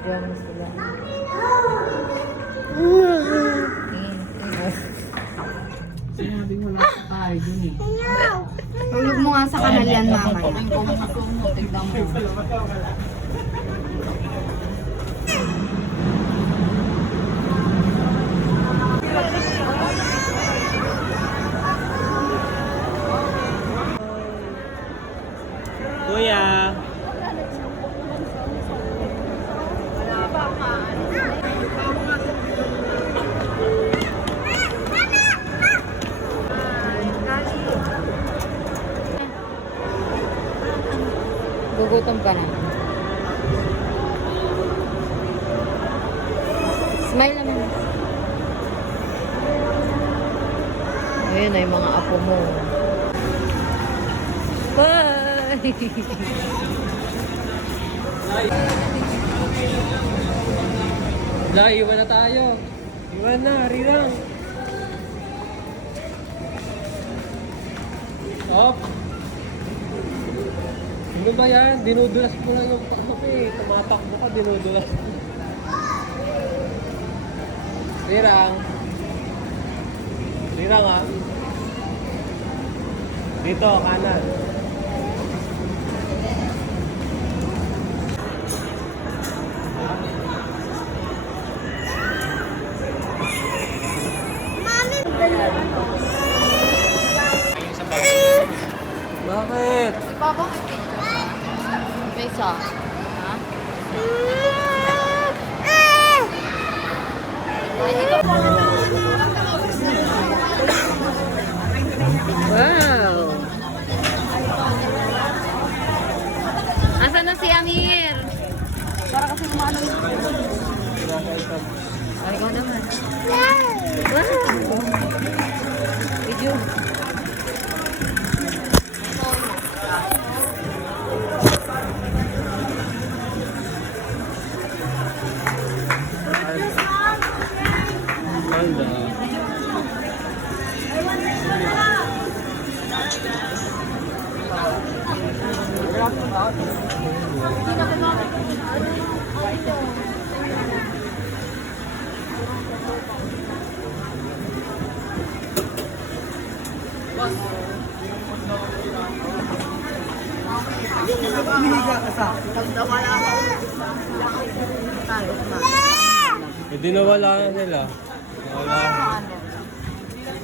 Diyan sila. Sinabi mo lang sa tayo dun eh. Tulog mo nga sa kanal yan, mama. Tignan mo. Kuya! Gugutom ka na. Smile naman. Ayun ay mga apo mo. Bye! La, iwan na tayo. Iwan na, rirang. Op! Ano ba yan? Dinudulas mo lang yung pakok eh. Tumatakbo ka, dinudulas mo. Rirang. Rirang ah. Dito, kanan. Bakit? Papa, may isa. Ha? Wow! Asan na si Amir? Para kasi kumano yung... Ay, ko naman. Wow! Video. Hindi nawala na sila. Wala.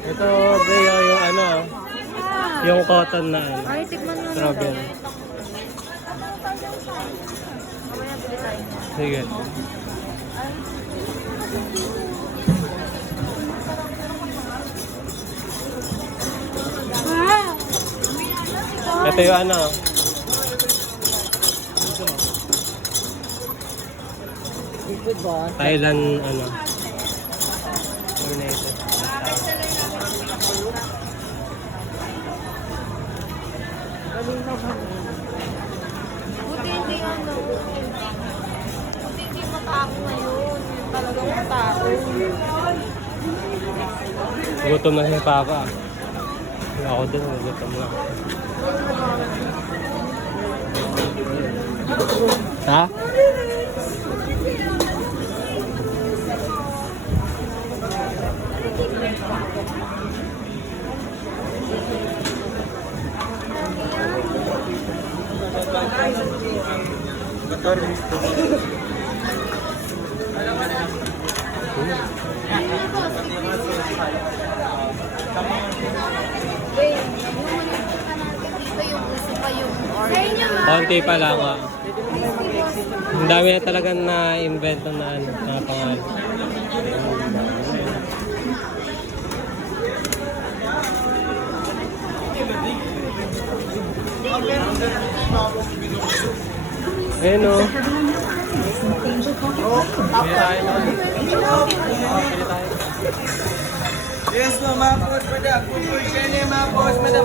Ito, Bea, yung ano, yung cotton na ano. Ay, tikman mo. Strawberry. Sige. Ito yung ano. Thailand ano. Ano na ito? Buti hindi ano. Buti hindi matako ngayon. Talagang matako. Gutom na si Papa. Ako din, gutom na. Ha? Dito yung gusto pa yung order. Konti pa lang ah. Ang dami na talagang na-invento na ano, na pangalan. Ayun o. Yes, no, mapos pada. Pupul sini mapos pada.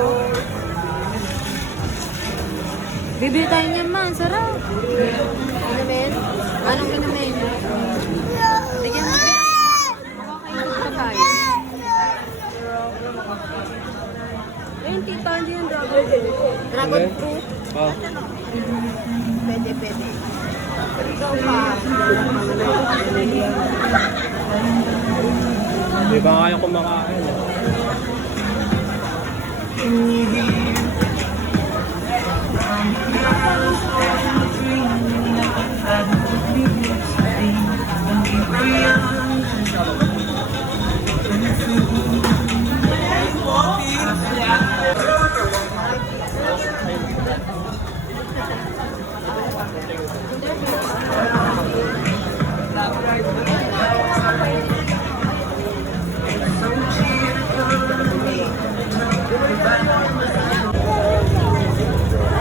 Bibili tayo niyan, ma. Ang sarap. Inumin? Anong inumin? Bigyan mo. Makakainod pa tayo. Ayun, tita, hindi yung dragon fruit. Dragon fruit. Oh. Pwede. Ikaw pa. Di ba kaya kumakain?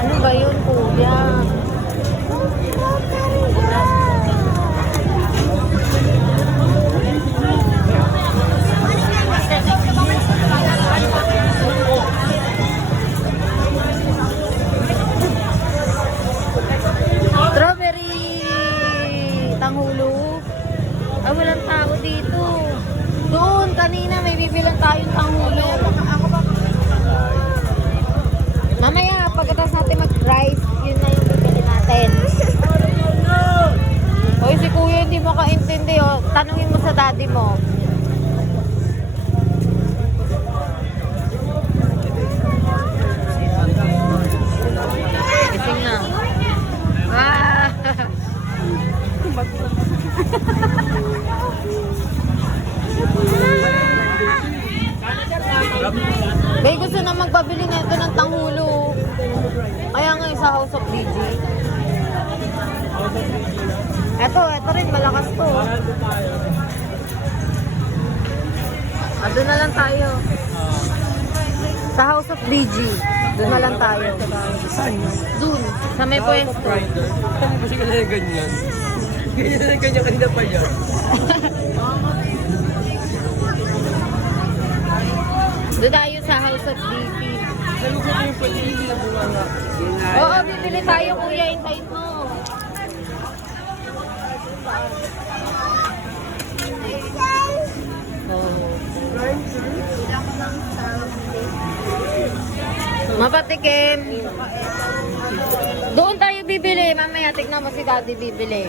Ano ba yun, kuya? Strawberry tanghulo. Ah, walang tao dito. Doon, kanina may bibilang tayong tanghulo. Mamaya, pagkatapos natin mag-rice, yun na yung bibili natin. Hoy, si kuya hindi makaintindi, oh. Tanungin mo sa daddy mo. Gising na. Ah! Bay, gusto na magpabili nito ng tanghulo. Kaya nga sa House of DJ. Ito rin, malakas to. Doon na lang tayo. Sa House of DJ. Doon na lang tayo. Doon, sa may pwesto. Kasi kasi ganyan. Ganyan kanina pa yan. Doon tayo sa House of DJ. Salugot ko yung pwede na bumanga. Oo, bibili tayo kuya. Hintayin mo. Mapatikim. Doon tayo bibili. Mamaya, tignan mo si daddy bibili.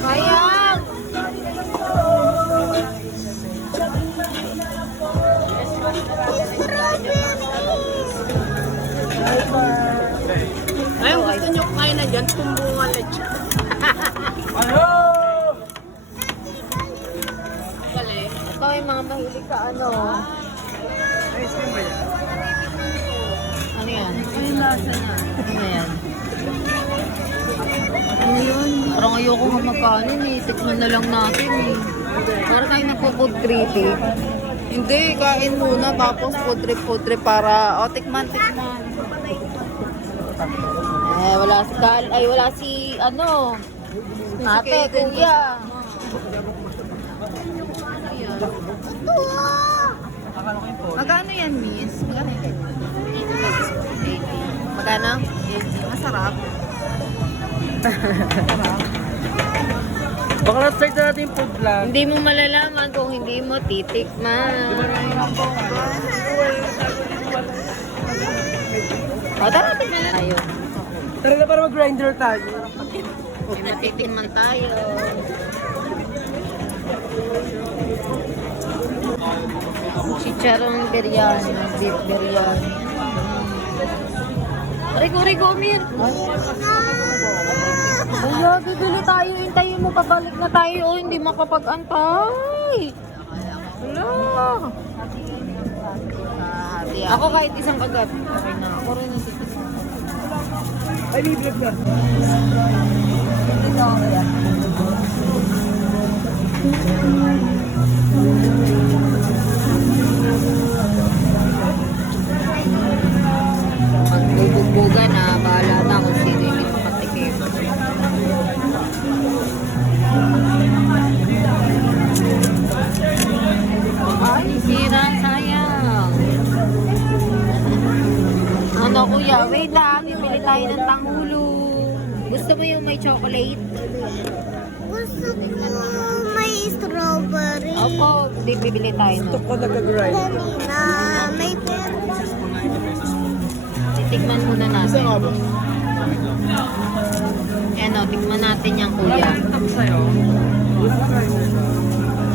Sayang! Ngayon gusto nyo kumain na dyan, tumbungan na dyan. Galing. Ito yung mga mahilig ka ano. Ano yan? Ay, lasa na. Ano yan? Ano yun? Parang ayoko nga magkanin eh. Tikman na lang natin eh. Para tayo nagpo-food trip eh. Hindi, kain muna tapos food trip para, tikman. Wala si ano. Ate, kuya. Magkano yan, miss? Magkano yan? Magkano? Masarap. Baka na-start na natin yung food vlog. Hindi mo malalaman kung hindi mo titikman. O, tara, tignan na tayo. Tara na para mag-grinder tayo. May matitikman tayo. Chicharon biryani, beef biryani. Rico, Mir. Kuya, bibili tayo. Hintayin mo, pabalik na tayo. Oh, hindi makapag-antay. Wala. Ako kahit isang kagat. Okay na. Ako rin natitikman. Ay, may vlog na. Magbubugbugan na. Bahala na kung sino yung makatikim. Ay, sira, sayang. Ano kuya, wait lang. Bibili tayo ng tanghulo. Gusto mo yung may chocolate? Gusto ko may straw. strawberry. Opo, di bibili tayo no. Ito ko nag-grind. Na may pera. Titikman muna natin. Ayan o, tikman natin yan kuya.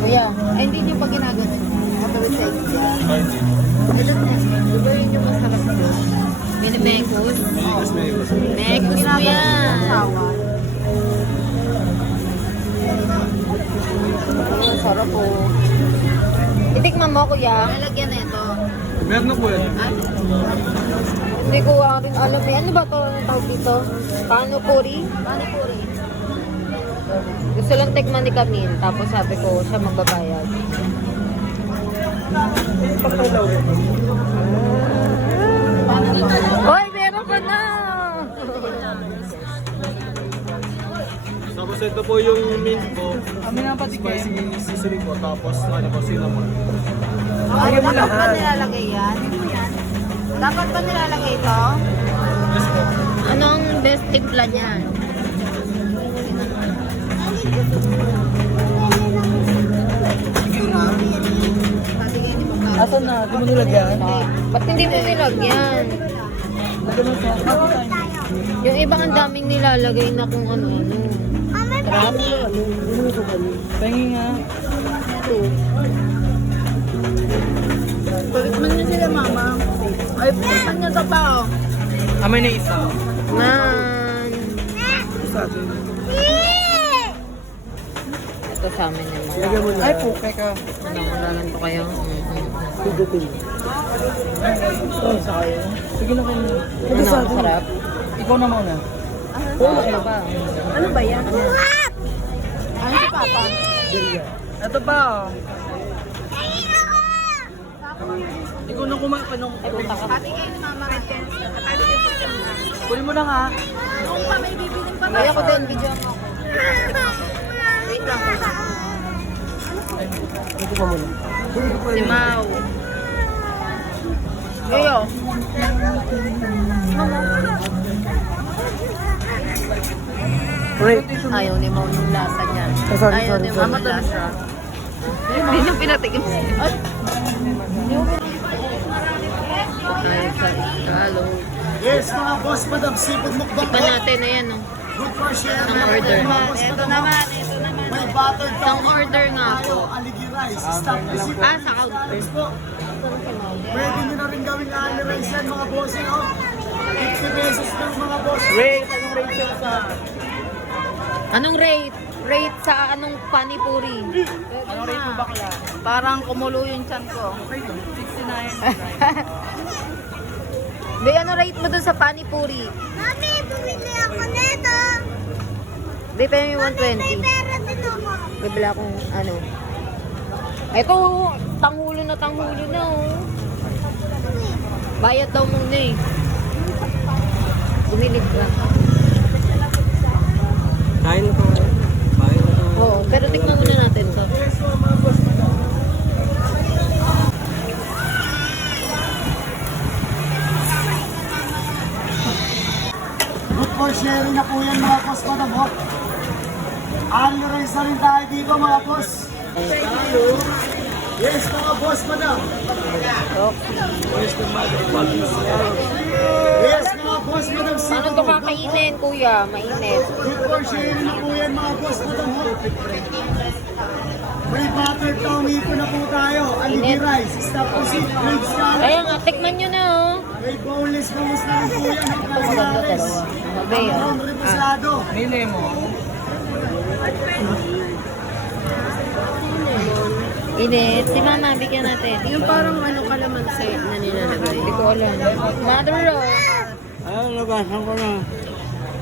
Kuya, ay hindi nyo pa ginagano. Kapag sa inyo. Diba yun yung masarap doon? Minimekos? Mekos mo yan. Ang sarap po. Itikman mo kuya. Lalagyan na ito. Meron na po yan. Hindi ko rin alam eh. Ano ba ito? Anong tawag dito? Panipuri? Panipuri. Gusto lang tikman ni Camille. Tapos sabi ko siya magbabayad. Hoy, meron ka na! Tapos ito po yung mint po. Kami na patikin. Spicy seasoning po. Tapos ano po, cinnamon. Dapat ba nilalagay yan? Dapat ba nilalagay ito? Anong best timpla niya? Asan na? Di mo nilagyan? Ba't hindi mo nilagyan? Yung ibang ang daming nilalagay na kung ano-ano. Pengi nga. Palikman niyo sila, mama. Ay, palikman niyo ito pa, oh. Amay na isa. Man! Isa atin. Ito sa amin yung mga. Ay po, kaya Nakulalan to kayo. ito sa kayo. Sige na kayo. Ano, masarap? Ikaw na muna. Ano ba? Ano ba yan? Ano si Papa? Ito pa, oh. Ikaw na kumain pa nung... Ay, punta ka. Pati kayo ni Mama Rachel. Pati kayo sa Chama. Kunin mo na nga. Nung pa may bibiling pa Kaya ko din, video mo ako. Wait lang. Ito pa muna. Si Mau. Gayo. Wait. Ayaw ni Mau yung lasa niya. Sorry, Ayaw sorry, ni sorry. Mama talaga. Hindi nyo pinatikim siya. Tayo sa Ikalo. Yes, mga boss, madam. Seafood mukbang Tikman natin, ayan o. Good for share. Ang order. Ito naman, ito naman. May butter Isang order nga po. aligi rice. Stop visit. Ah, sa counter. po. Pwede nyo na rin gawing ali rice yan, mga bossing. Oh. 50 pesos lang, mga boss. Rate, anong rate siya sa... Anong rate? Rate sa anong panipuri? Anong rate mo bakla? Parang kumulo yung chan ko. 69. May ano rate mo dun sa panipuri? Mami, bumili ako nito. May pa yung 120. Pera din ako. Bibila akong ano. Ito, tanghulo na oh. Bayad daw muna eh. Bumilig lang. Kain na po. Kain na po. Oo, pero tikman muna natin to. Good for sharing na po yan, mga boss, madam. Oh. Ali rice na rin tayo dito, mga boss. Yes, mga boss, madam. Yes, mga boss, madam. Paano to kakainin, kuya? Mainit. Good for sharing na po yan, mga boss, madam. Oh. May butter tomato na po tayo. Aligi Init. rice. Stop po si grade scallop. Kaya nga, tikman nyo na oh. May boneless bangus na rin po yan. Maganda dalawa. Mabe Ang oh. brown reposado. May lemon. Init. Si mama, bigyan natin. Yung parang ano kalamansi na nilalagay. Hindi ko alam. Mother oh. Ayun, nagasan ko na.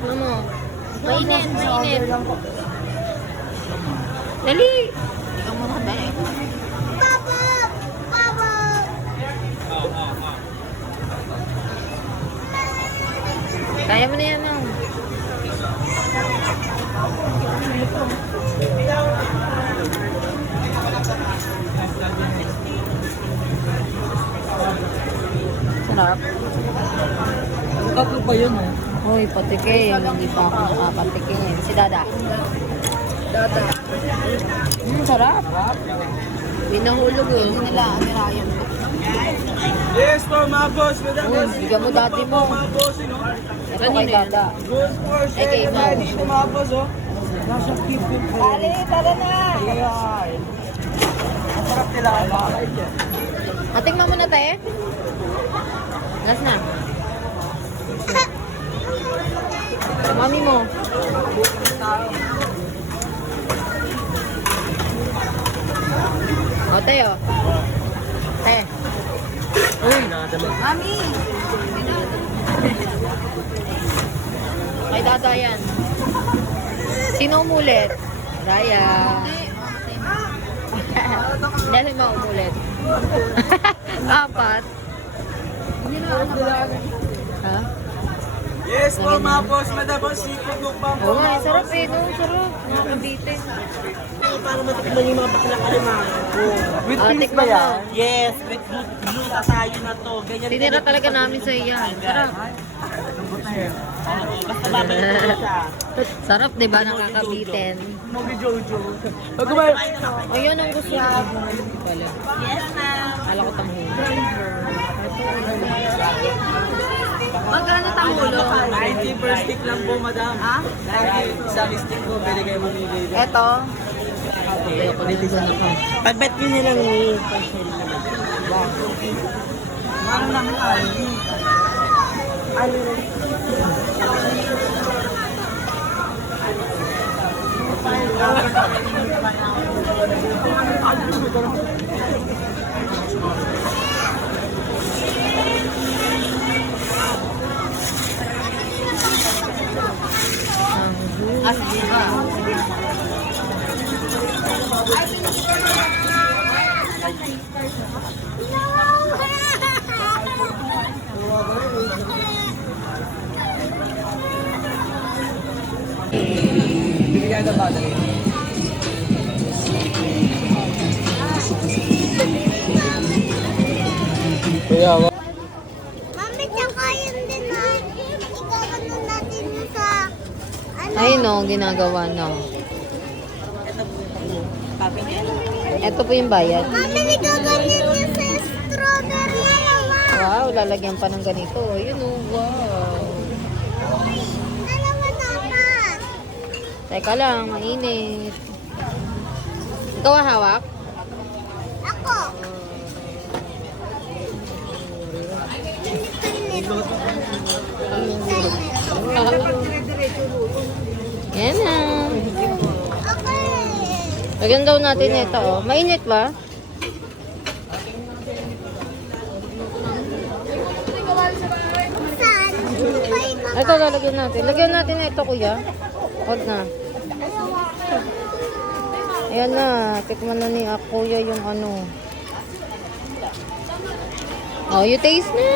Ano? Mainit, mainit. Dali! Ikaw muna dahil. Papa! Papa! Kaya mo na yan oh. Sarap. Tatlo pa yun eh. Uy, patikim. Hindi pa ako nakapatikim. Si Dada. Sarap. Hindi nahulog eh. Hindi nila nirayan ko. Yes po, mga boss. Madam, Uy, bigyan mo dati mo. mga boss, you know. Ito kay Dada. Good for Eh, kay share. Ma'am. Dito, mga boss, oh. Nasa keep it. Tara na. Ayan. Ang sarap nila. Tingnan mo na tayo. Last na. Mami mo. O, tayo. Tayo. Uy, nakadama. Mami! Kay Dada yan. Sino umulit? Daya. Hindi mo umulit. Apat. Ha? Yes po, mga boss. Madam, ang seafood mukbang po. Oo nga, sarap eh. No? Sarap. Nakakabitin. Para matikman yung mga bakla kalimango. With Ah, peas tikman ba yan? mo. Yes, with blue tayo na to. Ganyan Tinira talaga namin sa iyan. Sarap. Basta babalik ko siya. Sarap, di ba? Nakakabitin. Mogi Jojo. Ayun ang gusto ko. Wala. Yes, ma'am. Kala ko tanghul. Magkano tangulo? 90 per stick lang po, madam. Ha? Isang stick po, pwede kayo mamili. Eto. Pagbet nyo nilang ni pa-share naman. Ano namin ay? Asli ba? Bigyan ng battery. Kuya, Mami, tsaka yun din na. Igagano natin yun sa... Ano? Ay no, ginagawa no. Ito po yung bayad. Mami, igaganyan yun sa strawberry na naman. Wow, lalagyan pa ng ganito. Yun oh, wow. Dalawa dapat. Teka lang, mainit. Ikaw ang hawak? Ako. Yan na. Okay. Lagyan daw natin ito. Oh. Mainit ba? Saan? Ito, lalagyan natin. Lagyan natin na ito, kuya. Huwag na. Ayan na. Tikman na ni kuya yung ano. Oh, you taste na.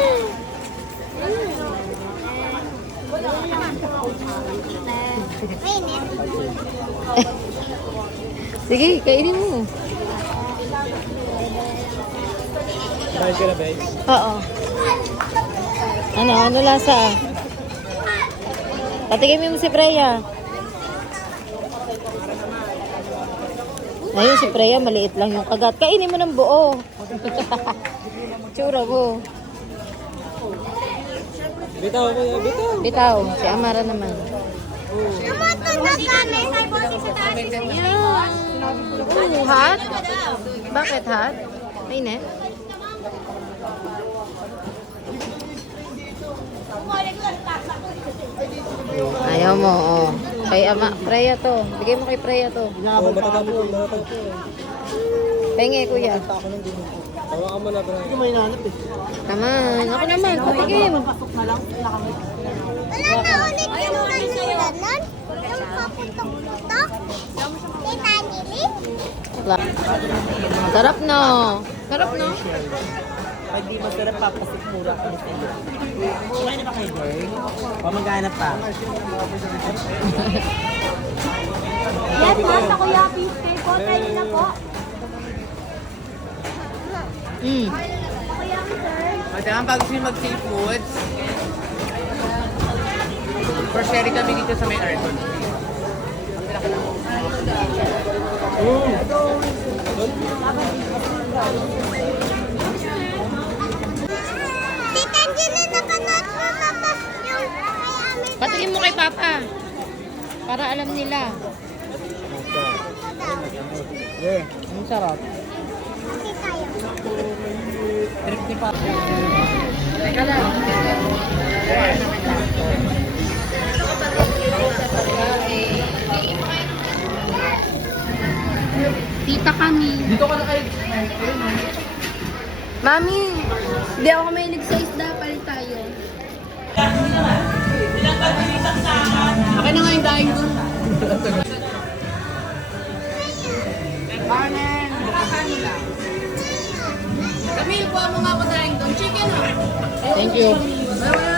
Mainit. Sige, kainin mo. bayad ka na, babe. Oo. Ano lasa? Patikimin mo si Freya. Ayun, si Freya, maliit lang yung kagat. Kainin mo ng buo. Tsura mo. Bitaw, kuya, bitaw. Bitaw, si Amara naman. Namoto na kami. Oh, hot? Bakit hot? Mainit? Ayaw mo, oh. Kay Ama, Freya to. Bigay mo kay Freya to. Oo, matatapon, matatapon. Penge, kuya. Tawakan mo na, bro. Naman, ako naman. Patigim. Wala na ulit yung ganon. Yung paputok-putok. Tita Angelique. Sarap no. Sarap no. Pag di masarap, papasok mura ka nito. Okay na ba kayo, girl? O maghanap pa? Yes, nasa Kuya Peace Cake po. Pwede na po. Mm. Pwede ang pag gusto nyo mag-seafood. For sharing kami dito sa may aircon. Tita, hindi na napanood mo Papa yung kay Amin. Patingin mo kay Papa. Para alam nila. Ang sarap. Kasi tayo. Trip ni Papa. Teka lang. Tita kami. Dito ka na kayo. Mami, hindi ako mahilig sa isda. Palit tayo. Akin na nga yung daing doon. Camille, kuha mo nga ako daing doon. Chicken, oh. Thank you. Wala